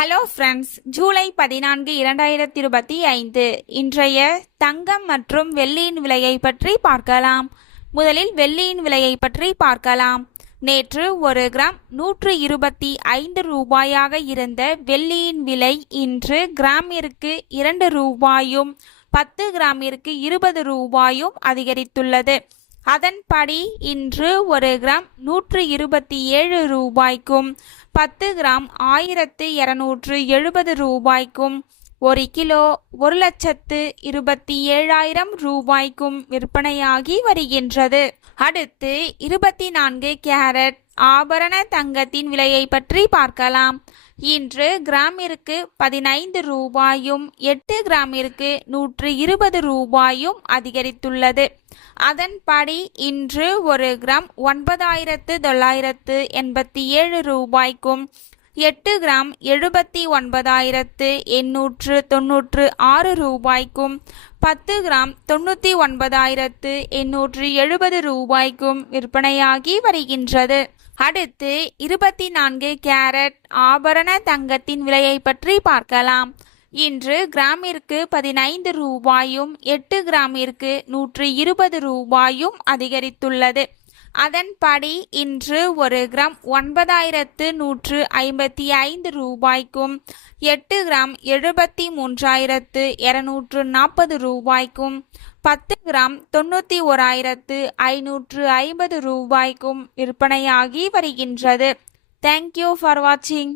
Hello friends, July 14, 2025 இன்றைய தங்கம் மற்றும் வெள்ளியின் விலையை பற்றி பார்க்கலாம். முதலில் வெள்ளியின் விலையை பற்றி பார்க்கலாம். நேற்று ஒரு கிராம் 125 ரூபாயாக இருந்த வெள்ளியின் விலை இன்று கிராமிற்கு 2 ரூபாயும் 10 கிராமிற்கு 20 ரூபாயும் அதிகரித்துள்ளது. அதன்படி இன்று ஒரு கிராம் 127 ரூபாய்க்கும் 10 கிராம் 1270 ரூபாய்க்கும் 1 கிலோ 1,27,000 ரூபாய்க்கும் விற்பனையாகி வருகின்றது. அடுத்து 24 கேரட் ஆபரண தங்கத்தின் விலையை பற்றி பார்க்கலாம். இன்று கிராமிற்கு 15 ரூபாயும் 8 கிராமிற்கு 120 ரூபாயும் அதிகரித்துள்ளது. அதன்படி இன்று ஒரு கிராம் 9,987 ரூபாய்க்கும் 8 கிராம் 79,896 ரூபாய்க்கும் 10 கிராம் 99,870 ரூபாய்க்கும் விற்பனையாகி வருகின்றது. அடுத்து 24 கேரட் ஆபரண தங்கத்தின் விலையை பற்றி பார்க்கலாம். இன்று கிராமிற்கு 15 ரூபாயும் 8 கிராமிற்கு 120 ரூபாயும் அதிகரித்துள்ளது. அதன்படி இன்று ஒரு கிராம் 9,155 ரூபாய்க்கும் 8 கிராம் 73,240 ரூபாய்க்கும் 10 கிராம் 91,550 ரூபாய்க்கும் விற்பனையாகி வருகின்றது. தேங்க்யூ ஃபார் வாட்சிங்.